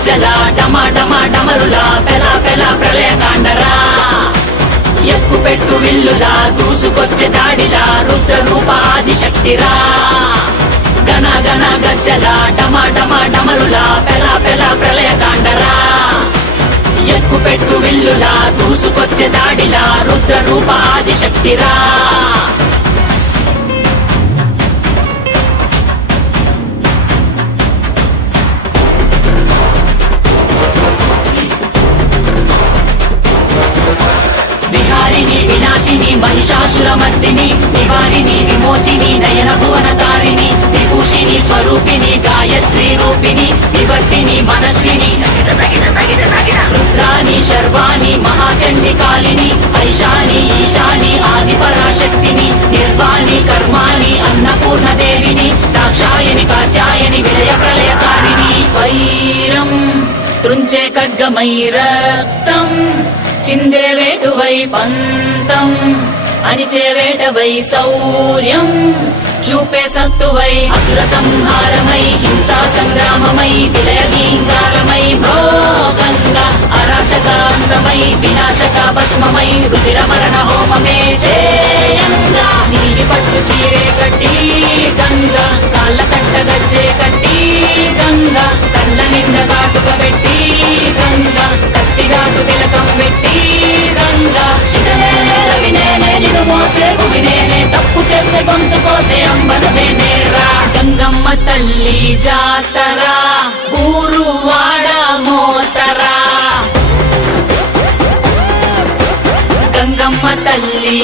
గజ్జల డమా డమా డమరులా పెల పెల ప్రళయకాండరా ఎక్కుపెట్టు విల్లులా దూసుకొచ్చే దాడిలా రుద్ర రూప ఆదిశక్తిరా గణ గణ గజ్జల డమా డమా డమరులా పెల పెల ప్రళయకాండరా ఎక్కుపెట్టు విల్లులా దూసుకొచ్చే దాడిలా రుద్ర రూప ఆదిశక్తిరా విహారిణి వినాశిని మహిషాసురమర్దిని నివారిణి విమోచిని నయన భువన తారిణి విభూషిణి స్వరూపిణి గాయత్రి రూపిణి వివర్తిని మనస్విని రుద్రాని శర్వాణి మహాచండి కాళిని ఐశాని ఈశాని ఆది పరాశక్తిని నిర్వాణి కర్మాణి అన్నపూర్ణ దేవిని దాక్షాయని కాత్యాయని విలయ ప్రళయకారిణి వైరం త్రుంచే ఖడ్గమై రక్తం చిందే వేటువై పంతం అణిచే వేటవై శౌర్యం చూపే సత్తువై అసుర సంహారమై హింసా సంగ్రామమై విలయ గీంకారమై భోగంగా అరాచకాంతమై వినాశక భస్మమై రుధిర మరణ హోమమే చేయంగా నీలి పట్టు చీరే కట్టి గంగా కాళ్ళ కట్ట గజ్జే కట్టి గంగా కళ్ళ నిండా కాటుక పెట్టి గంగా కత్తిగాటు తిలకం పెట్టి గంగా శిఖనేనే రవినేనే నిన్ను మోసే భువినేనే తప్పు చేస్తే గొంతు కోసే అంబరదేనేరా గంగమ్మ తల్లి జాతరా ఊరువాడ మోతరా గంగమ్మ తల్లి